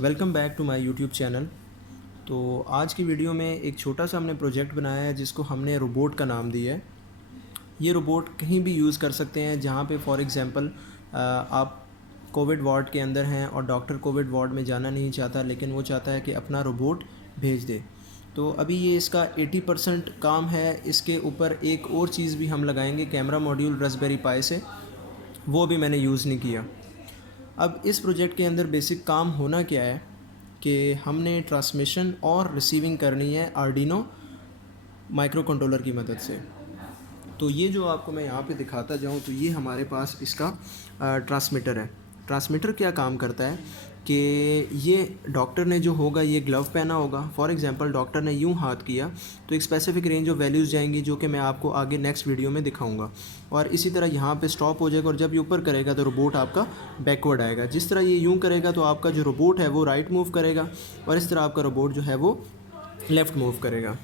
Welcome back to my YouTube channel. तो आज की वीडियो में एक छोटा सा हमने प्रोजेक्ट बनाया है जिसको हमने रोबोट का नाम दिया है। ये रोबोट कहीं भी यूज़ कर सकते हैं जहाँ पे फॉर एग्ज़ाम्पल आप कोविड वार्ड के अंदर हैं और डॉक्टर कोविड वार्ड में जाना नहीं चाहता, लेकिन वो चाहता है कि अपना रोबोट भेज दे। तो अभी ये इसका 80% काम है। इसके ऊपर एक और चीज़ भी हम लगाएंगे, कैमरा मॉड्यूल रास्पबेरी पाई से, वो भी मैंने यूज़ नहीं किया। अब इस प्रोजेक्ट के अंदर बेसिक काम होना क्या है कि हमने ट्रांसमिशन और रिसीविंग करनी है आर्डिनो माइक्रो कंट्रोलर की मदद से। तो ये जो आपको मैं यहाँ पे दिखाता जाऊँ, तो ये हमारे पास इसका ट्रांसमीटर है। ट्रांसमीटर क्या काम करता है कि ये डॉक्टर ने जो होगा ये ग्लव पहना होगा। फॉर एग्जांपल डॉक्टर ने यूं हाथ किया तो एक स्पेसिफिक रेंज ऑफ वैल्यूज़ जाएंगी जो कि मैं आपको आगे नेक्स्ट वीडियो में दिखाऊंगा। और इसी तरह यहाँ पे स्टॉप हो जाएगा और जब ये ऊपर करेगा तो रोबोट आपका बैकवर्ड आएगा। जिस तरह ये यूं करेगा तो आपका जो रोबोट है वो राइट मूव करेगा और इस तरह आपका रोबोट जो है वो लेफ़्ट मूव करेगा।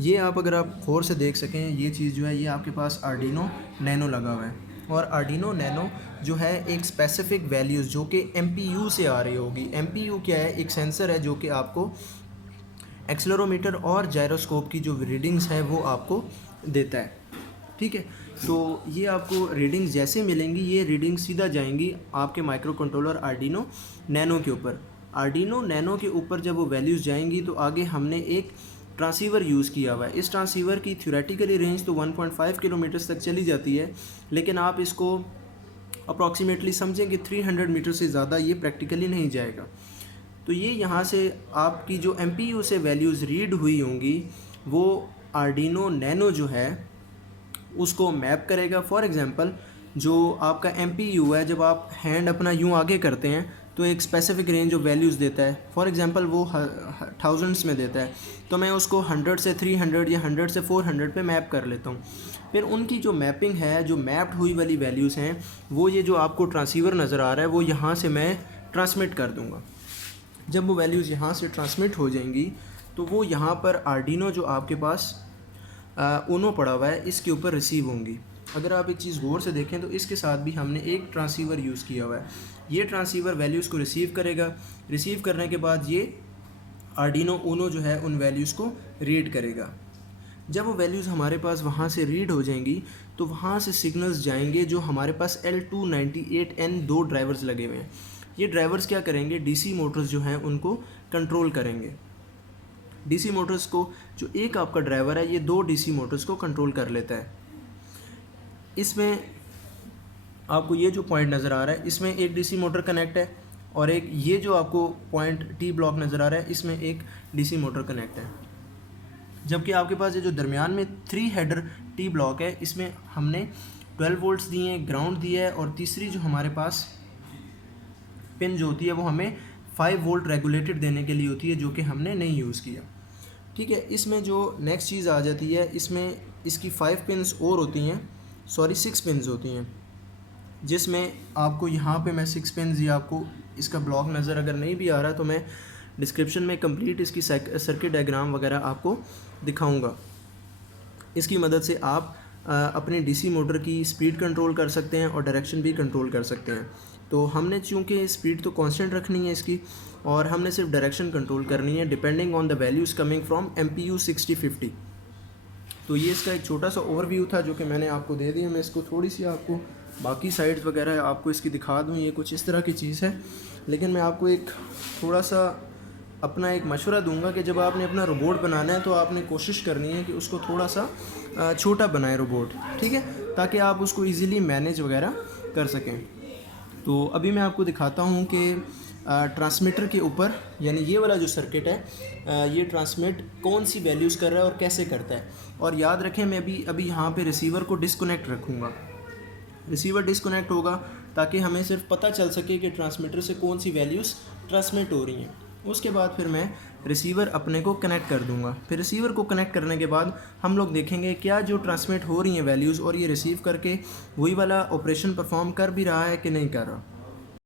ये आप अगर आप गौर से देख सकें, ये चीज़ जो है ये आपके पास आर्डिनो नैनो लगा हुआ है और आर्डिनो नैनो जो है एक स्पेसिफिक वैल्यूज़ जो कि MPU से आ रही होगी। MPU क्या है? एक सेंसर है जो कि आपको एक्सेलेरोमीटर और जायरोस्कोप की जो रीडिंग्स है वो आपको देता है। ठीक है, तो ये आपको रीडिंग्स जैसे मिलेंगी, ये रीडिंग्स सीधा जाएंगी आपके माइक्रो कंट्रोलर आर्डिनो नैनो के ऊपर। आर्डिनो नैनो के ऊपर जब वो वैल्यूज़ जाएंगी तो आगे हमने एक ट्रांसीवर यूज़ किया हुआ है। इस ट्रांसीवर की थ्योरेटिकली रेंज तो 1.5 किलोमीटर तक चली जाती है, लेकिन आप इसको अप्रॉक्सीमेटली समझें कि 300 मीटर से ज़्यादा ये प्रैक्टिकली नहीं जाएगा। तो ये यहाँ से आपकी जो MPU से वैल्यूज़ रीड हुई होंगी वो आर्डिनो नैनो जो है उसको मैप करेगा। फॉर एग्ज़ाम्पल जो आपका MPU है, जब आप हैंड अपना यूँ आगे करते हैं तो एक स्पेसिफिक रेंज ऑफ वैल्यूज़ देता है। फॉर एग्ज़ाम्पल वो थाउजेंड्स में देता है, तो मैं उसको 100 से 300 या 100 से 400 पे मैप कर लेता हूँ। फिर उनकी जो मैपिंग है, जो मैप्ड हुई वाली वैल्यूज़ हैं, वो ये जो आपको ट्रांसीवर नज़र आ रहा है वो यहाँ से मैं ट्रांसमिट कर दूँगा। जब वो वैल्यूज़ यहाँ से ट्रांसमिट हो जाएंगी तो वो यहाँ पर आर्डिनो जो आपके पास ऊनो पड़ा हुआ है इसके ऊपर रिसीव होंगी। अगर आप एक चीज़ गौर से देखें तो इसके साथ भी हमने एक ट्रांसीवर यूज़ किया हुआ है। ये ट्रांसीवर वैल्यूज़ को रिसीव करेगा। रिसीव करने के बाद ये आर्डिनो ऊनो जो है उन वैल्यूज़ को रीड करेगा। जब वो वैल्यूज़ हमारे पास वहाँ से रीड हो जाएंगी तो वहाँ से सिग्नल्स जाएंगे जो हमारे पास L298N 2 ड्राइवर्स लगे हुए हैं। ये ड्राइवर्स क्या करेंगे? DC मोटर्स जो हैं उनको कंट्रोल करेंगे। DC मोटर्स को, जो एक आपका ड्राइवर है ये 2 DC मोटर्स को कंट्रोल कर लेता है। इसमें आपको ये जो पॉइंट नज़र आ रहा है इसमें एक DC मोटर कनेक्ट है और एक ये जो आपको पॉइंट T ब्लॉक नज़र आ रहा है इसमें एक DC मोटर कनेक्ट है। जबकि आपके पास ये जो दरमियान में 3 हेडर T ब्लॉक है इसमें हमने 12 वोल्ट्स दिए हैं, ग्राउंड दिया है और तीसरी जो हमारे पास पिन जो होती है वो हमें 5 वोल्ट रेगुलेटेड देने के लिए होती है, जो कि हमने नहीं यूज़ किया। ठीक है, इसमें जो नेक्स्ट चीज़ आ जाती है, इसमें इसकी 5 पिन्स और होती हैं, 6 पिन्स होती हैं, जिसमें आपको यहाँ पे मैं 6 पिन्स या आपको इसका ब्लॉक नज़र अगर नहीं भी आ रहा तो मैं डिस्क्रिप्शन में कंप्लीट इसकी सर्किट डायग्राम वगैरह आपको दिखाऊंगा। इसकी मदद से आप अपने DC मोटर की स्पीड कंट्रोल कर सकते हैं और डायरेक्शन भी कंट्रोल कर सकते हैं। तो हमने चूँकि स्पीड तो कांस्टेंट रखनी है इसकी और हमने सिर्फ डायरेक्शन कंट्रोल करनी है depending on the values coming from MPU 6050। तो ये इसका एक छोटा सा ओवरव्यू था जो कि मैंने आपको दे दिया। मैं इसको थोड़ी सी आपको बाकी साइड्स वगैरह आपको इसकी दिखा दूँ। ये कुछ इस तरह की चीज़ है, लेकिन मैं आपको एक थोड़ा सा अपना एक मशवरा दूंगा कि जब आपने अपना रोबोट बनाना है तो आपने कोशिश करनी है कि उसको थोड़ा सा छोटा बनाए रोबोट, ठीक है, ताकि आप उसको इजीली मैनेज वगैरह कर सकें। तो अभी मैं आपको दिखाता हूँ कि ट्रांसमीटर के ऊपर, यानी ये वाला जो सर्किट है ये ट्रांसमिट कौन सी वैल्यूज़ कर रहा है और कैसे करता है। और याद रखें मैं अभी यहाँ पे रिसीवर को डिस्कनेक्ट रखूँगा। रिसीवर डिस्कनेक्ट होगा ताकि हमें सिर्फ पता चल सके कि ट्रांसमीटर से कौन सी वैल्यूज़ ट्रांसमिट हो रही हैं। उसके बाद फिर मैं रिसीवर अपने को कनेक्ट कर दूंगा। फिर रिसीवर को कनेक्ट करने के बाद हम लोग देखेंगे क्या जो ट्रांसमिट हो रही हैं वैल्यूज़ और ये रिसीव करके वही वाला ऑपरेशन परफॉर्म कर भी रहा है कि नहीं कर रहा।